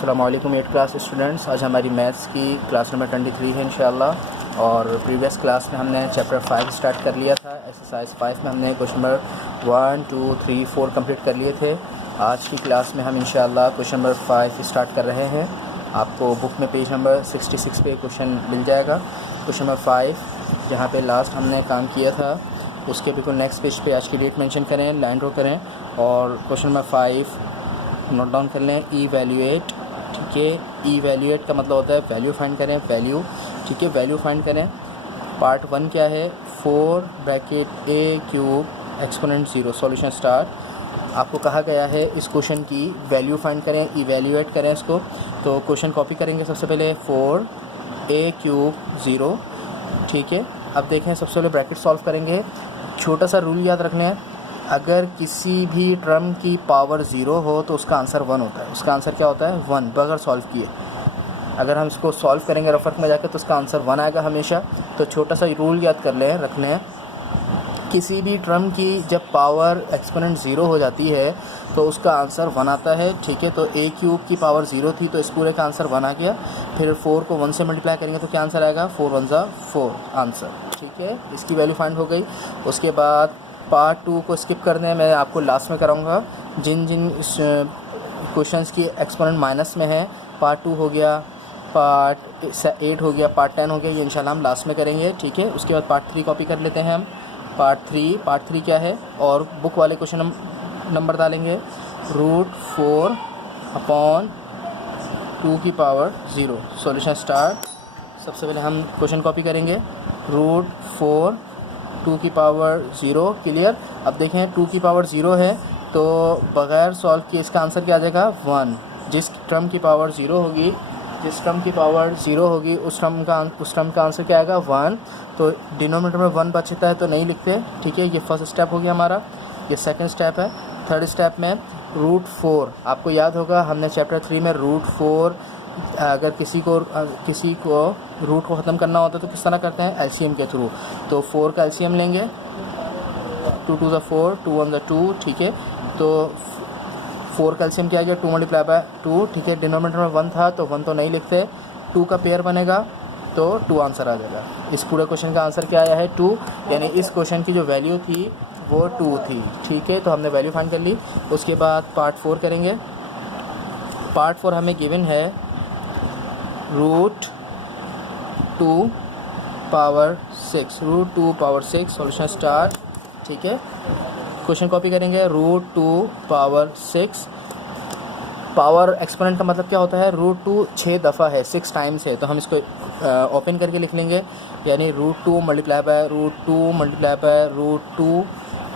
अस्सलाम वालेकुम 8th class students. आज हमारी मैथ्स की क्लास नंबर 23 है इंशाल्लाह। और प्रीवियस क्लास में हमने चैप्टर 5 स्टार्ट कर लिया था। एक्सरसाइज 5 में हमने क्वेश्चन नंबर 1, 2, 3, 4 कंप्लीट कर लिए थे। आज की क्लास में हम इंशाल्लाह क्वेश्चन नंबर 5 स्टार्ट कर रहे हैं। आपको बुक में पेज नंबर 66 पे क्वेश्चन मिल जाएगा। क्वेश्चन नंबर 5 जहाँ पे लास्ट हमने काम किया था उसके बिल्कुल नेक्स्ट पेज पे आज की डेट मेंशन करें, लाइन ड्रॉ करें और क्वेश्चन नंबर 5 नोट डाउन कर लें। इवैल्यूएट, ठीक है। इवैल्यूएट का मतलब होता है वैल्यू फाइंड करें, वैल्यू, ठीक है, वैल्यू फाइंड करें। पार्ट 1 क्या है, 4 bracket a cube exponent 0 solution start. आपको कहा गया है इस क्वेश्चन की वैल्यू फाइंड करें, इवैल्यूएट करें इसको। तो क्वेश्चन कॉपी करेंगे सबसे पहले 4 a क्यूब 0, ठीक है। अब देखें सबसे पहले ब्रैकेट सॉल्व करेंगे। छोटा सा रूल याद रखना है, अगर किसी भी टर्म की पावर 0 हो तो उसका आंसर 1 होता है। उसका आंसर क्या होता है, 1, बगैर सॉल्व किए। अगर हम इसको सॉल्व करेंगे रफर्क में जाकर तो उसका आंसर 1 आएगा हमेशा। तो छोटा सा रूल याद कर लें, रख लें, किसी भी टर्म की जब पावर एक्सपोनेंट 0 हो जाती है तो उसका आंसर 1 आता है, ठीक है। तो a क्यूब की पावर 0 थी तो इस पूरे का आंसर 1 आ गया। फिर 4 को 1 से मल्टीप्लाई करेंगे तो क्या आंसर आएगा, 4 1 ज़ा 4 आंसर, ठीक है। इसकी वैल्यू फाइंड हो गई। उसके बाद पार्ट 2 को स्किप कर दें, मैं आपको लास्ट में कराऊंगा। जिन जिन क्वेश्चंस की एक्सपोनेंट माइनस में है, पार्ट 2 हो गया, पार्ट 8 हो गया, पार्ट 10 हो गया, ये इंशाल्लाह हम लास्ट में करेंगे, ठीक है। उसके बाद पार्ट 3 कॉपी कर लेते हैं हम। पार्ट 3 क्या है और बुक वाले क्वेश्चन नंबर डालेंगे। √4 अपॉन 2 की पावर 0 सॉल्यूशन स्टार्ट। सबसे पहले हम क्वेश्चन कॉपी करेंगे। √4 2 की पावर 0, क्लियर। अब देखें 2 की पावर 0 है तो बग़ैर सॉल्व किए इसका आंसर क्या आ जाएगा, 1। जिस टर्म की पावर 0 होगी, जिस टर्म की पावर 0 होगी उस टर्म का आंसर क्या आएगा, 1। तो डिनोमिनेटर में 1 बचता है तो नहीं लिखते, ठीक है। ये फर्स्ट स्टेप हो गया हमारा। ये सेकंड स्टेप है। थर्ड स्टेप में √4, आपको याद होगा हमने चैप्टर 3 में √4 अगर किसी को रूट को ख़त्म करना होता है तो किस तरह करते हैं, एलसीएम के थ्रू। तो 4 का एलसीएम लेंगे, 2 2 ज़ा 4, 2 1 ज़ा 2, ठीक है। तो 4 का एलसीएम क्या आ गया, 2 मल्टीप्लाई बाय 2, ठीक है। डिनोमिनेटर में 1 था तो 1 तो नहीं लिखते, 2 का पेयर बनेगा तो 2 आंसर आ जाएगा। इस पूरे क्वेश्चन का आंसर क्या आया है, 2, यानी इस क्वेश्चन की जो वैल्यू थी वो 2 थी, ठीक है। तो हमने वैल्यू फाइंड कर ली। उसके बाद पार्ट 4 करेंगे। पार्ट 4 हमें गिवन है √2 पावर 6, √2 पावर 6 सॉल्यूशन स्टार्ट, ठीक है। क्वेश्चन कॉपी करेंगे। √2 पावर 6, पावर एक्सपोनेंट का मतलब क्या होता है, √2 6 दफ़ा है, 6 टाइम्स है, तो हम इसको ओपन करके लिख लेंगे। यानी √2 multiply by √2 multiply by √2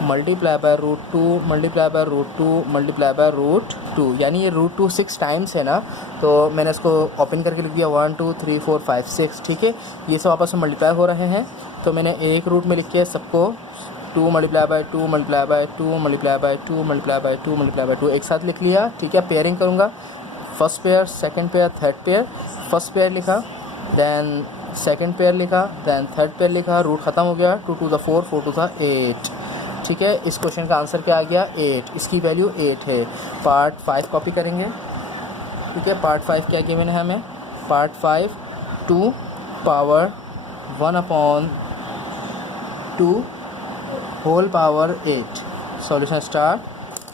multiply by √2 multiply by √2 multiply by √2, यानी ये √2 6 टाइम्स है ना, तो मैंने इसको ओपन करके लिख दिया 1 2 3 4 5 6, ठीक है। ये सब आपस में मल्टीप्लाई हो रहे हैं तो मैंने एक रूट में लिख के सबको 2 multiply by 2 multiply by 2 multiply by 2 multiply by 2 multiply by 2 एक साथ लिख लिया, ठीक है। पेयरिंग करूँगा, first pair, second pair, third pair. First pair लिखा, दैन सेकंड पेयर लिखा, दैन थर्ड पेयर लिखा, रूट ख़त्म हो गया, 2 2 ज़ा 4, 4 2 ज़ा 8, ठीक है। इस क्वेश्चन का आंसर क्या आ गया, 8। इसकी वैल्यू 8 है। पार्ट 5 कॉपी करेंगे, ठीक है। पार्ट 5 क्या गिवन है हमें, part 5 2 power 1 upon 2 whole power 8 solution start,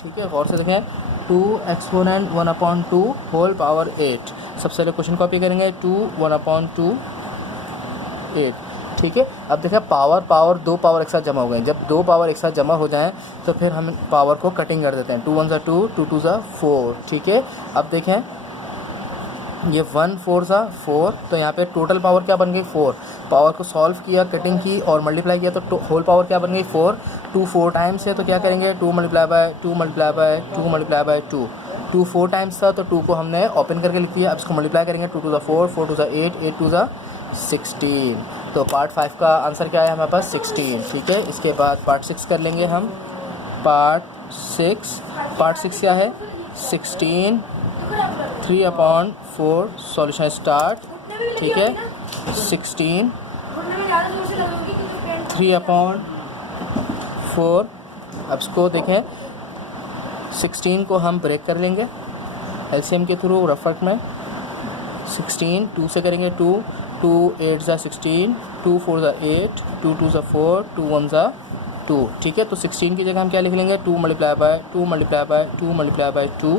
ठीक है। गौर से देखें, 2 एक्सपोनेंट 1 अपॉन 2 होल पावर 8। सबसे पहले क्वेश्चन कॉपी करेंगे, 2 1 अपॉन 2 8, ठीक है। अब देखें पावर 2 पावर एक साथ जमा हो गए। जब 2 पावर एक साथ जमा हो जाएं तो फिर हम पावर को कटिंग कर देते हैं। 2 1 ज़ा 2, 2 2 ज़ा 4, ठीक है। अब देखें ये 1 4 ज़ा 4, तो यहाँ पे टोटल पावर क्या बन गई, 4। पावर को सॉल्व किया, कटिंग की और मल्टीप्लाई किया तो होल पावर क्या बन गई, 4। 2 4 टाइम्स है तो क्या करेंगे, 2 multiply by 2 multiply by 2 multiply by 2। 2 4 times था तो 2 को हमने ओपन करके लिख दिया। अब इसको मल्टीप्लाई करेंगे, 2 2 ज़ा 4, 4 2 ज़ा 8, 8 2 ज़ा 16। तो पार्ट 5 का आंसर क्या है हमारे पास, 16, ठीक है। इसके बाद पार्ट 6 कर लेंगे हम। पार्ट 6 क्या है, 16 3 अपॉन 4 सॉल्यूशन स्टार्ट, ठीक है। 16 3 अपॉन 4। अब इसको देखें, 16 को हम ब्रेक कर लेंगे, एलसीएम के थ्रू रफ वर्क में 16 2 से करेंगे 2 2 8 ज़ा 16 2 4 ज़ा 8 2 2 ज़ा 4 2 1 ज़ा 2। ठीक है, तो 16 की जगह हम क्या लिख लेंगे 2 multiply by 2 multiply by 2 multiply by 2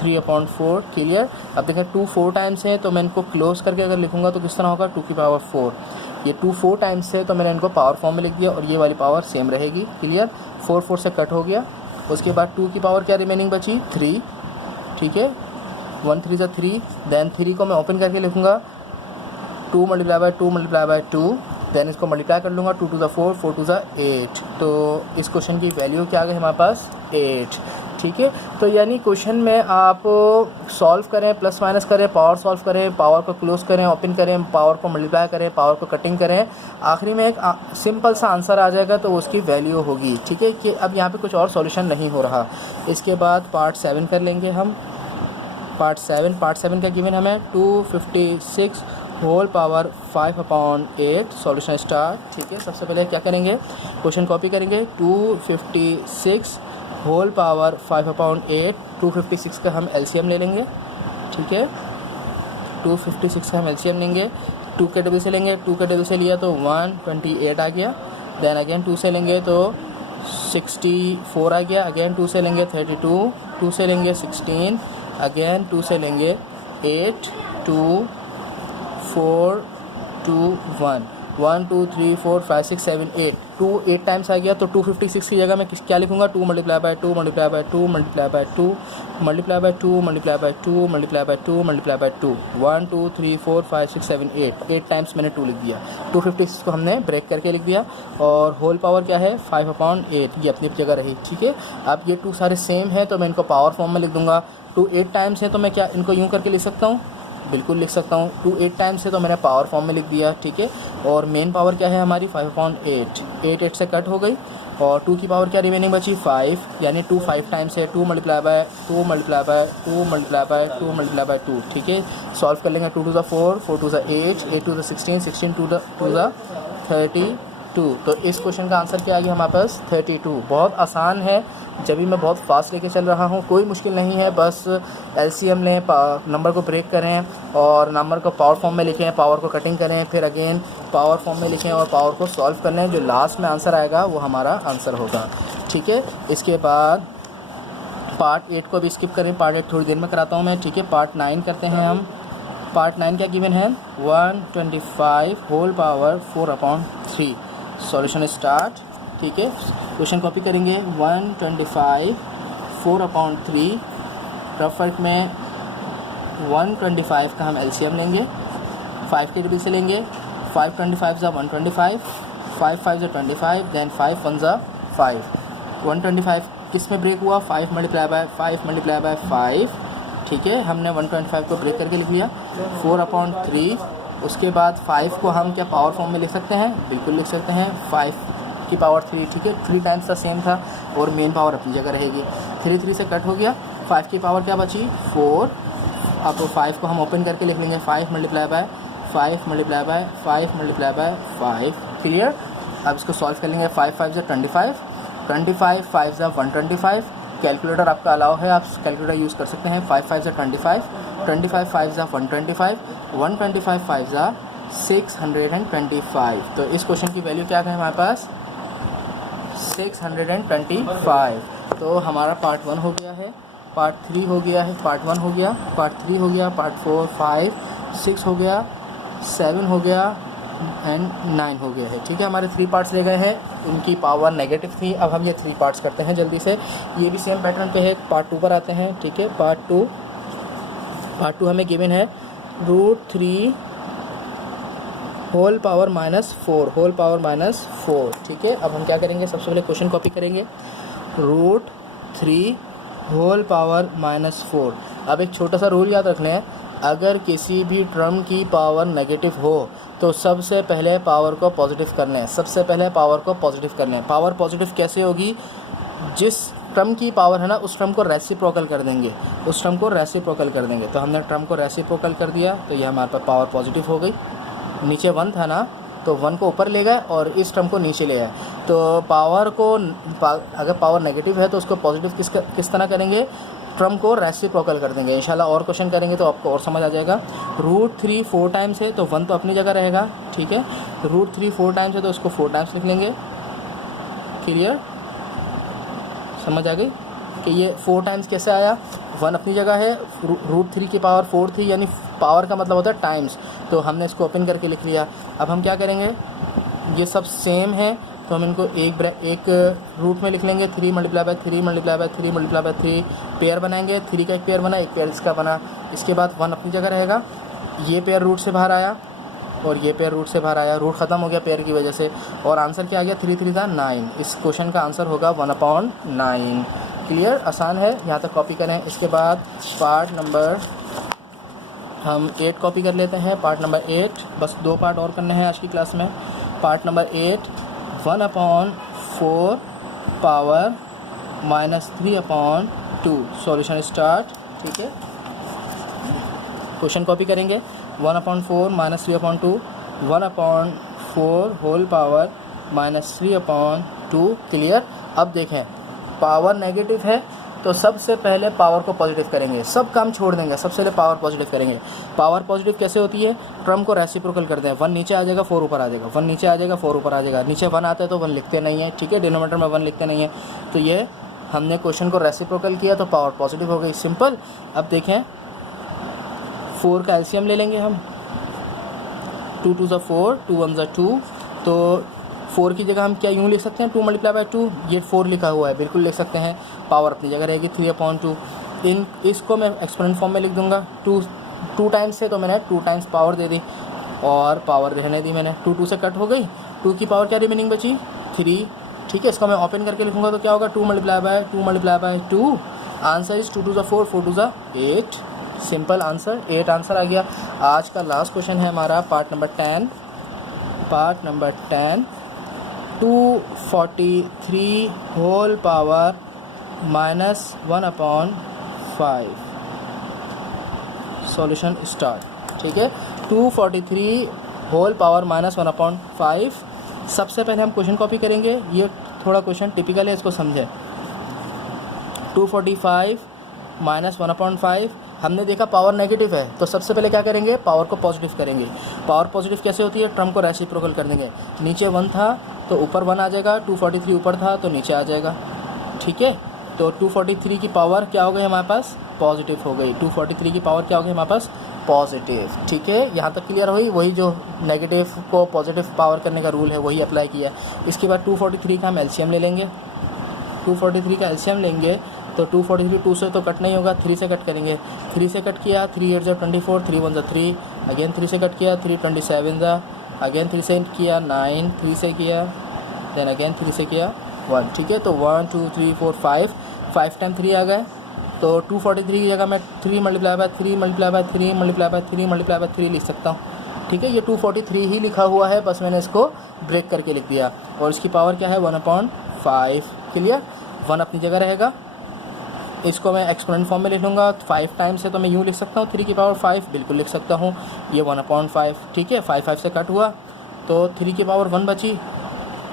3/4। Clear. अब देखें 2 4 टाइम्स है तो मैं इनको क्लोज करके अगर लिखूंगा तो किस तरह होगा 2 की पावर 4। ये 2 4 टाइम्स है तो मैंने इनको पावर फॉर्म में लिख दिया और ये वाली पावर सेम रहेगी। क्लियर। 4 4 से कट हो गया। उसके बाद 2 की पावर क्या रिमेनिंग बची 3। ठीक है, 1 3 ज़ा 3। देन 3 को मैं ओपन करके लिखूंगा 2 multiply by 2 multiply by 2। Then इसको मल्टीप्लाई कर लूँगा 2 2 ज़ा 4 4 2 ज़ा 8। तो इस क्वेश्चन की वैल्यू क्या आ गई हमारे पास 8। ठीक है, तो यानी क्वेश्चन में आप सॉल्व करें, प्लस माइनस करें, पावर सॉल्व करें, पावर को क्लोज करें, ओपन करें, पावर को मल्टीप्लाई करें, पावर को कटिंग करें, आखिरी में एक सिंपल सा आंसर आ जाएगा तो उसकी वैल्यू होगी। ठीक है, कि अब यहाँ पे कुछ और सॉल्यूशन नहीं हो रहा। इसके बाद पार्ट 7 कर लेंगे हम। पार्ट 7 का गिवन हमें 256 होल पावर 5/8 सॉल्यूशन स्टार्ट। ठीक है, सबसे पहले क्या करेंगे क्वेश्चन कॉपी करेंगे 256 होल पावर 5/8। 256 का हम एलसीएम ले लेंगे। ठीक है, 256 का हम एलसीएम लेंगे। 2 के टेबल से लेंगे, 2 के टेबल से लिया तो 128 आ गया। देन अगेन 2 से लेंगे तो 64 आ गया। अगेन 2 से लेंगे 32, 2 से लेंगे 16, अगेन 2 से लेंगे 8 2 4 2 1 1 2 3 4 5 6 7 8 2 8 टाइम्स आ गया। तो 256 की जगह मैं क्या लिखूंगा 2 multiply by 2 multiply by 2 multiply by 2 multiply by 2 multiply by 2 multiply by 2 multiply by 2 1 2 3 4 5 6 7 8 times मैंने 2 लिख दिया। 256 को हमने ब्रेक करके लिख दिया और होल पावर क्या है 5/8, ये अपनी जगह रही। ठीक है, अब ये 2 सारे सेम है तो मैं इनको पावर फॉर्म में लिख दूंगा। 2 8 टाइम्स है तो मैं क्या इनको यूँ करके लिख सकता हूँ, बिल्कुल लिख सकता हूँ। 2 8 टाइम्स है तो मैंने पावर फॉर्म में लिख दिया। ठीक है, और मेन पावर क्या है हमारी 5/8, 8 8 से कट हो गई और 2 की पावर क्या रिमेनिंग बची 5, यानी 2 5 टाइम्स है 2 multiply by 2 multiply by 2 multiply by 2 multiply by 2। ठीक है, सॉल्व कर लेंगे 2 2 ज़ा 4 4 2 ज़ा 8 8 2 ज़ा 16 16 2 ज़ा 32। तो इस क्वेश्चन का आंसर क्या आ गया हमारे पास 32। बहुत आसान है, जब भी मैं बहुत फास्ट लेके चल रहा हूँ, कोई मुश्किल नहीं है। बस एलसीएम लें, नंबर को ब्रेक करें और नंबर को पावर फॉर्म में लिखें, पावर को कटिंग करें, फिर अगेन पावर फॉर्म में लिखें और पावर को सॉल्व कर लें। जो लास्ट में आंसर आएगा वो हमारा आंसर होगा। ठीक है, इसके बाद पार्ट 8 को भी स्किप करें, पार्ट 8 थोड़ी देर में कराता हूँ मैं। ठीक है, पार्ट 9 करते हैं हम। पार्ट 9 क्या गिवन है 125 होल पावर 4/3 सॉल्यूशन स्टार्ट। ठीक है, क्वेश्चन कॉपी करेंगे 125 4/3 रफ वर्क में 125 का हम एलसीएम लेंगे, 5 के टेबल से लेंगे। 5 25 ज़ा 125, 5 5 ज़ा 25, देन 5 1 ज़ा 5। 125 किस में ब्रेक हुआ 5 मल्टीप्लाई बाय 5 मल्टीप्लाई बाय 5। ठीक है, हमने 125 को ब्रेक करके लिख लिया 4/3। उसके बाद 5 को हम क्या पावर फॉर्म में लिख सकते हैं, बिल्कुल लिख सकते हैं 5 की पावर 3। ठीक है, 3 टाइम्स का सेम था और मेन पावर अपनी जगह रहेगी। 3 3 से कट हो गया। 5 की पावर क्या बची 4। अब 5 को हम ओपन करके लिख लेंगे 5 multiply by 5 multiply by 5 multiply by 5। Clear. अब इसको सॉल्व कर लेंगे 5 5 ज़ा 25, 25 5 ज़ा 125। कैलकुलेटर आपका अलाउ है, आप कैलकुलेटर यूज़ कर सकते हैं। 5 5 ज़ा 25, 25 5 ज़ा 125, 125 5 ज़ा 625। तो इस क्वेश्चन की वैल्यू क्या है हमारे पास 625। तो हमारा पार्ट 1 हो गया है, पार्ट 3 हो गया है, पार्ट 1 हो गया, पार्ट 3 हो गया, पार्ट 4 5 6 हो गया, 7 हो गया एंड 9 हो गया है। ठीक है, हमारे 3 पार्ट्स ले गए हैं, इनकी पावर नेगेटिव थी। अब हम ये 3 पार्ट्स करते हैं जल्दी से। ये भी सेम पैटर्न पे है। पार्ट 2 पर आते हैं। ठीक है, पार्ट 2 हमें गिवन है √3 होल पावर -4 होल पावर -4। ठीक है, अब हम क्या करेंगे सबसे पहले क्वेश्चन कॉपी करेंगे √3 होल पावर -4। अब एक छोटा सा रूल याद रख लें, अगर किसी भी टर्म की पावर नेगेटिव हो तो सबसे पहले पावर को पॉजिटिव कर लें। सबसे पहले पावर को पॉजिटिव कर लें। पावर पॉजिटिव कैसे होगी, जिस टर्म की पावर है ना उस टर्म को रेसिप्रोकल कर देंगे, उस टर्म को रेसिप्रोकल कर देंगे। तो हमने टर्म को रेसिप्रोकल कर दिया तो ये हमारे पास पावर पॉजिटिव हो गई। नीचे 1 था ना तो 1 को ऊपर ले गए और इस टर्म को नीचे ले आए। तो पावर को अगर पावर नेगेटिव है तो उसको पॉजिटिव किस तरह करेंगे, टर्म को रेसिप्रोकल कर देंगे इंशाल्लाह। और क्वेश्चन करेंगे तो आपको और समझ आ जाएगा। √3 4 टाइम्स है तो 1 तो अपनी जगह रहेगा, ठीक है। √3 4 टाइम्स है तो उसको 4 टाइम्स लिख लेंगे। क्लियर, समझ आ गई कि ये 4 टाइम्स कैसे आया। 1 अपनी जगह है, √3 की पावर 4 थी, यानी पावर का मतलब होता है टाइम्स, तो हमने इसको ओपन करके लिख लिया। अब हम क्या करेंगे, ये सब सेम है तो हम इनको एक रूट में लिख लेंगे। 3 × 3 × 3 × 3 पेयर बनाएंगे। 3 का एक पेयर बना, एक पेयर इसका बना। इसके बाद 1 अपनी जगह रहेगा। ये पेयर रूट से बाहर आया और ये पेयर रूट से बाहर आया, रूट ख़त्म हो गया पेयर की वजह से। और आंसर क्या आ गया, 3 3 9। इस क्वेश्चन का आंसर होगा 1/9। क्लियर, आसान है, यहाँ तक कॉपी करें। इसके बाद पार्ट नंबर हम 8 कॉपी कर लेते हैं। पार्ट नंबर 8, बस 2 पार्ट और करने हैं आज की क्लास में। Part number 8, 1/4 power -3/2। Solution start, ठीक है। क्वेश्चन कॉपी करेंगे। 1/4 -3/2, 1/4 होल पावर -3/2। क्लियर। अब देखें, पावर नेगेटिव है तो सबसे पहले पावर को पॉजिटिव करेंगे, सब काम छोड़ देंगे, सबसे पहले पावर पॉजिटिव करेंगे। पावर पॉजिटिव कैसे होती है, टर्म को रेसिप्रोकल करते हैं। 1 नीचे आ जाएगा, 4 ऊपर आ जाएगा, 1 नीचे आ जाएगा, 4 ऊपर आ जाएगा। नीचे 1 आता है तो 1 लिखते नहीं है, ठीक है, डिनोमिनेटर में 1 लिखते नहीं है। तो ये हमने क्वेश्चन को रेसिप्रोकल किया तो पावर पॉजिटिव हो गई, सिंपल। अब देखें, 4 का एलसीएम ले लेंगे हम। 2 2 4, 2 1 2, तो 4 की जगह हम क्या यूँ लिख सकते हैं, 2 × 2। ये 4 लिखा हुआ है, बिल्कुल लिख सकते हैं। पावर अपनी जगह रहेगी 3/2। इसको मैं एक्सपोनेंट फॉर्म में लिख दूंगा। 2 टाइम्स से तो मैंने 2 टाइम्स पावर दे दी और पावर रहने दी मैंने। 2 2 से कट हो गई, 2 की पावर क्या रिमेनिंग बची, 3, ठीक है। इसको मैं ओपन करके लिखूंगा तो क्या होगा, 2 × 2। Answer is 2 2 4, 4 2 8। Simple answer, 8 answer आ गया। आज का लास्ट क्वेश्चन है हमारा part number 10। Part number 10, 243 whole power -1/5। Solution start, ठीक है। 243 होल पावर -1/5। सबसे पहले हम क्वेश्चन कॉपी करेंगे। ये थोड़ा क्वेश्चन टिपिकल है, इसको समझें। 245 -1/5, हमने देखा पावर नेगेटिव है तो सबसे पहले क्या करेंगे, पावर को पॉजिटिव करेंगे। पावर पॉजिटिव कैसे होती है, टर्म को रेसिप्रोकल कर देंगे। नीचे 1 था तो ऊपर 1 आ जाएगा, 243 ऊपर था तो नीचे आ जाएगा, ठीक है। तो 243 की पावर क्या हो गई हमारे पास, पॉजिटिव हो गई। 243 की पावर क्या हो गई हमारे पास, पॉजिटिव, ठीक है। यहाँ तक क्लियर हुई। वही जो नेगेटिव को पॉजिटिव पावर करने का रूल है वही अप्लाई किया। इसके बाद 243 का हम एलसीएम ले लेंगे। 243 का एलसीएम लेंगे तो 243 2 से तो कट नहीं होगा, 3 से कट करेंगे। 3 से कट किया, 3 8 24, 3 1 3, अगेन 3 से कट किया, 3 27, अगेन 3 से किया 9, 3 से किया, देन अगेन 3 से किया 1, ठीक है। तो 1 2 3 4 5 टाइम 3 आ गए। तो 243 की जगह मैं 3 × 3 × 3 × 3 × 3 लिख सकता हूँ, ठीक है। ये 243 ही लिखा हुआ है, बस मैंने इसको ब्रेक करके लिख दिया। और इसकी पावर क्या है, 1/5। क्लियर, 1 अपनी जगह रहेगा। इसको मैं एक्सपोनेंट फॉर्म में लिख लूँगा। 5 टाइम्स है तो मैं यूँ लिख सकता हूँ, 3 की पावर 5, बिल्कुल लिख सकता हूँ। ये 1/5, ठीक है। 5 से कट हुआ तो 3 की पावर 1 बची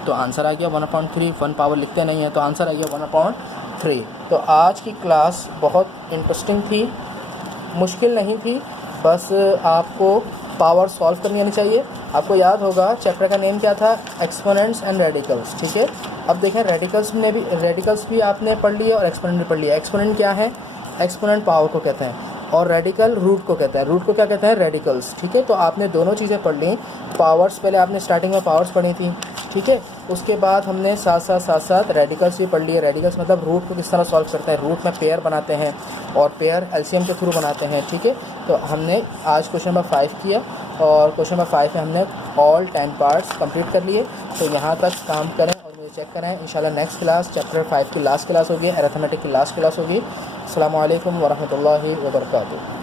तो आंसर आ गया 1/3। 1 पावर लिखते नहीं है तो आंसर आ गया 1/3। तो आज की क्लास बहुत इंटरेस्टिंग थी, मुश्किल नहीं थी, बस आपको पावर सॉल्व करनी आनी चाहिए। आपको याद होगा चैप्टर का नेम क्या था, एक्सपोनेंट्स एंड रेडिकल्स, ठीक है। अब देखें, रेडिकल्स भी आपने पढ़ लिया और एक्सपोनेंट भी पढ़ लिया। एक्सपोनेंट क्या है, एक्सपोनेंट पावर को कहते हैं और रेडिकल रूट को कहते हैं। रूट को क्या कहते हैं, रेडिकल्स, ठीक है। तो आपने दोनों चीज़ें पढ़ ली। पावर्स पहले आपने स्टार्टिंग में पावर्स पढ़ी थी, ठीक है। उसके बाद हमने साथ रेडिकल्स भी पढ़ लिए। रेडिकल्स मतलब रूट को किस तरह सॉल्व करते हैं, रूट में पेयर बनाते हैं और पेयर एलसीएम के थ्रू बनाते हैं, ठीक है। तो हमने आज क्वेश्चन नंबर 5 किया और क्वेश्चन नंबर 5 में हमने ऑल 10 पार्ट्स कंप्लीट कर लिए। तो यहाँ तक काम करें और मुझे चेक करें। इंशाल्लाह नेक्स्ट क्लास चैप्टर 5 की लास्ट क्लास होगी, अरिथमेटिक की लास्ट क्लास होगी। अस्सलामु अलैकुम वरहमतुल्लाहि वबरकातुहू।